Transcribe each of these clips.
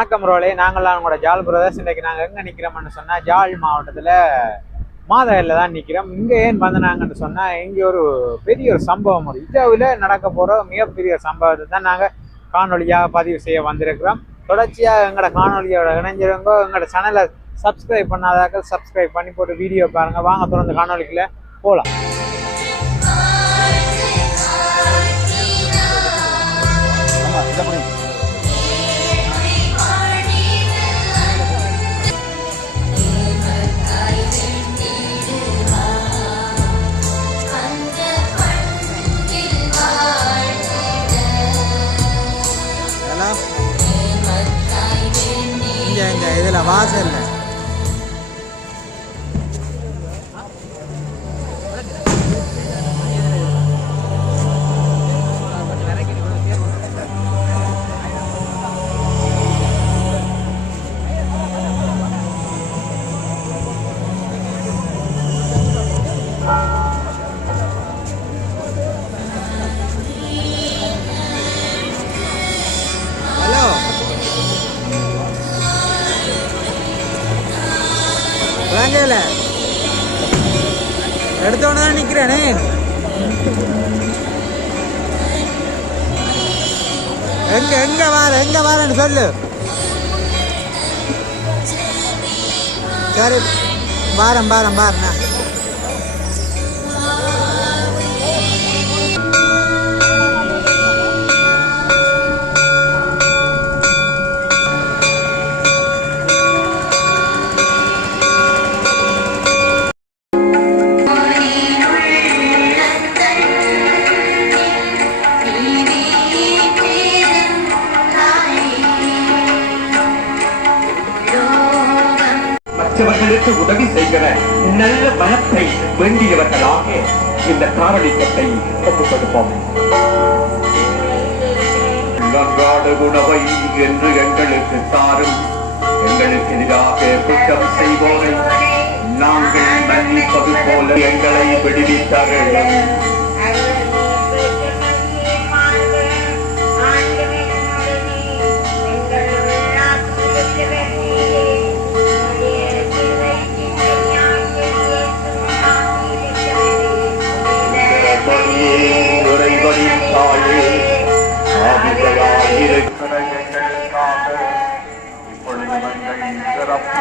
வணக்கம் ரோலே நாங்களாம் உங்களோட ஜால் பிரதர்ஸ் இன்றைக்கு நாங்கள் எங்கே நிற்கிறோம்னு சொன்னால் ஜாழ் மாவட்டத்தில் மாதவரில் தான் நிற்கிறோம் இங்கே ஏன் வந்தனாங்கன்னு சொன்னால் இங்கே ஒரு பெரிய ஒரு சம்பவம் ஒரு இட்டாவில் நடக்க போகிற மிகப்பெரிய ஒரு சம்பவத்தை தான் நாங்கள் காணொலியாக பதிவு செய்ய வந்திருக்கிறோம் தொடர்ச்சியாக எங்களோட காணொலியோட இணைஞ்சிருங்க எங்களோட சேனலை சப்ஸ்கிரைப் பண்ணாதாக்கள் சப்ஸ்கிரைப் பண்ணி போட்டு வீடியோ பாருங்கள் வாங்க தொடர்ந்து காணொலிக்கில் போகலாம் இதெல்லாம் வாங்கல எடுத்தோன்னு தான் நிற்கிறேனே எங்க எங்க வார எங்க வாரன்னு சொல்லு. சரி வாரம் வாரம் வாரண்ணா மற்றவர்களுக்கு உதவி செய்கிற நல்ல மனத்தை வேண்டியவர்களாக இந்த காரணிக்கத்தை ஒப்புக் கொடுப்போம் கங்காடு உணவை என்று எங்களுக்கு தாரும். எங்களுக்கு எதிராக குற்றம் செய்வோரை. நாங்கள் மன்னிப்பது போல எங்களை விடுவித்தார்கள் இறைவனின் தாயே ஆதிகளாயிருக்கிற எங்களுக்காக. இப்பொழுது எங்கள் சிறப்பு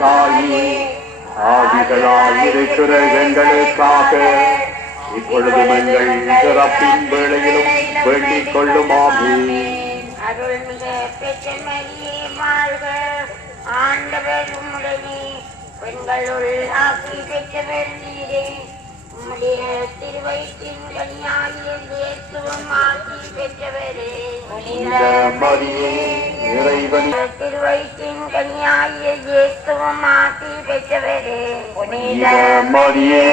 தாயே ஆதிகளாயிருக்கிற எங்களுக்காக எங்கள் சிறப்பின் வேளையிலும் வேண்டிக் கொள்ளுமாமே அருள்மிகு பெற்றமரியே வாழ்க. ஆண்டவர் உம்முடனே பெண்களுள் ஆக்கி பெற்றவர் நீரே. உம்முடைய திருவயிற்றின் கனியாகிய இயேசுவும் ஆக்கி பெற்றவரே. திருவயிற்றின் கனியாகிய இயேசுவும் ஆக்கி பெற்றவரே. மரியே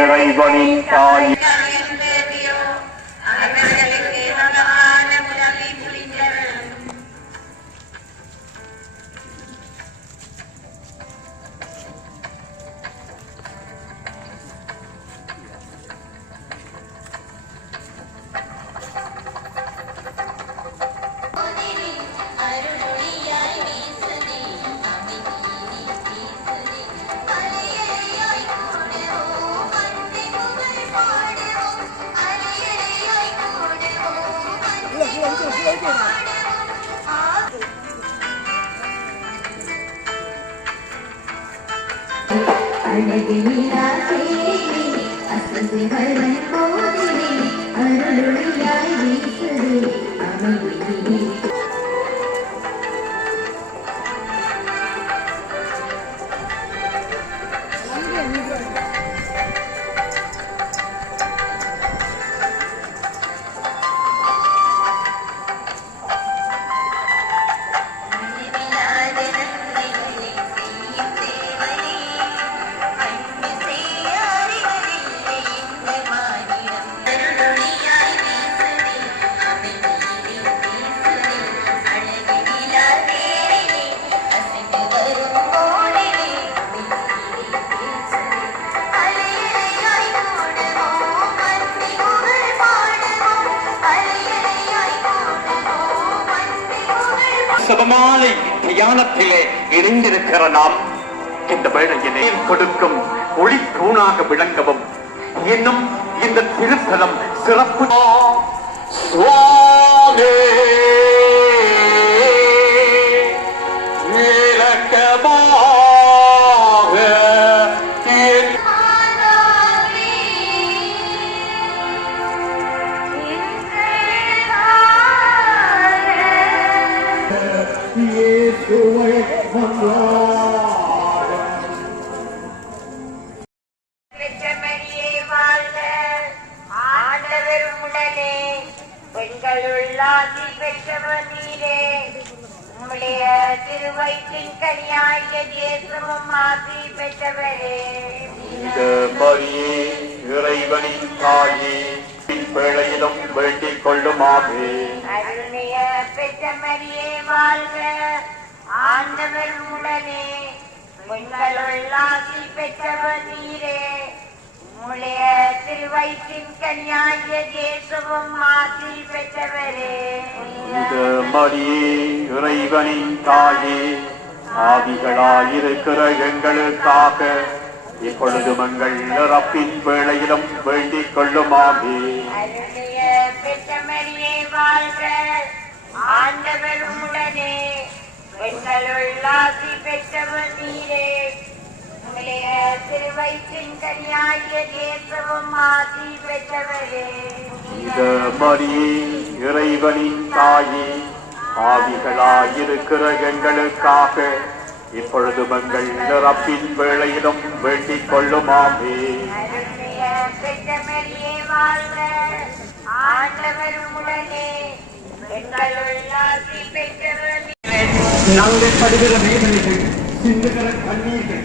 இறைவனின் தாய். அழகினிலாதேனே அசைந்து வரும் சபமாலை தியானத்திலே இணைந்திருக்கிற நாம் இந்த வேளையிலே கொடுக்கும் ஒளி தூணாக விளங்கவும். இன்னும் இந்த திருத்தலம் சிறப்பு ஆண்டவர் உடனே பெண்களுள் ஆசி பெற்றவர் நீரே உம்முடைய திருவயிற்றின் கனியாகிய இயேசுவும் ஆசி பெற்றவரே. இறைவனின் தாயே வேளையிலும் வேண்டிக் கொள்ளுமாவே அருள்மிய பெற்றமரியே வாழ்க ஆண்டவர் உடனே பெண்களுள் ஆசி பெற்றவர் நீரே உம்முடைய திருவயிற்றின் கனியாகிய இயேசுவும் ஆசி பெற்றவரே. இந்த மரியே இறைவனின் தாயே ஆவிகளாயிருக்கிற எங்களுக்காக இப்பொழுது எங்கள் இறப்பின் வேளையிலும் வேண்டிக் வாழ்க ஆண்டவர் உடனே பெண்களுள் ஆசி பெற்றவர் நீரே. உம்முடைய திருவயிற்றின் கனியாகிய இயேசுவும் ஆசி பெற்றவரே இந்த மரியே இறைவனின் தாயே ஆவிகளாயிருக்கிற எங்களுக்காக இப்பொழுது எங்கள் இறப்பின் வேளையிலும் வேண்டிக் நீரே. நாங்கள் படுகிற வேதனைகள் சிந்துகிற கண்ணீர்கள்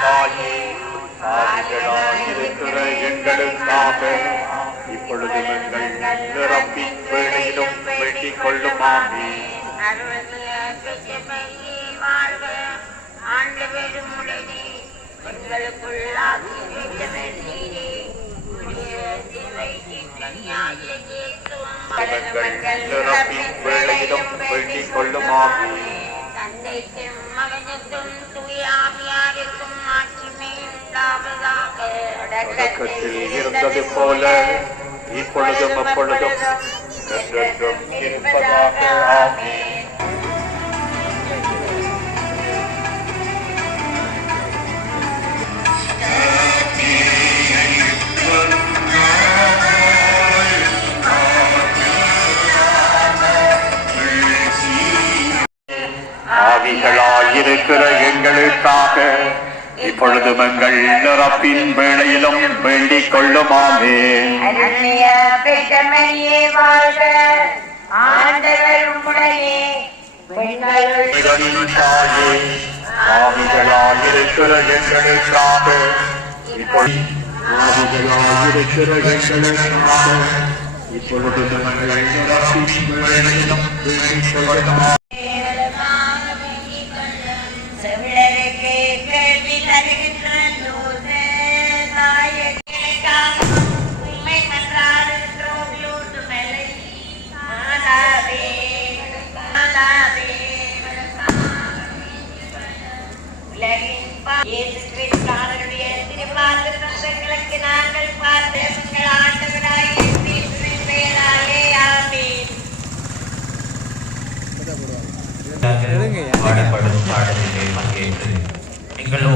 தாயே ஆவிகளாயிருக்கிற எங்களுக்காக இப்பொழுது எங்கள் இறப்பின் வேளையிலும் வேண்டிக் கொள்ளுமாவே அருள்மிக பெற்றமரியே வாழ்க. ஆண்டவர் உடனே பெண்களுக்குள் ஆசி பெற்றவர் நீரே. உம்முடைய திருவயிற்றின் கனியாகிய இயேசுவும் எங்கள் இறப்பின் வேளையிலும் வேண்டிக் கொள்ளுமாவே தந்தைக்கும் மகனுக்கும் தூயாமியாருக்கும் தொடக்கத்தில் இருந்தது போல இப்பொழுதும் அப்பொழுதும் என்றென்றும் இருப்பதாக ஆமே ஆவிகளாயிருக்கிற எங்களுக்காக இப்பொழுது எங்கள் இறப்பின் வேளையிலும் வேண்டிக் கொள்ளுமாமே. ஆவிகளாயிருக்கிற எங்களுக்காக. ஆவிகளாயிருக்கிற எங்களுக்காக. இப்பொழுது பாடப்படும் பாடலிலே பங்கேற்று நீங்கள்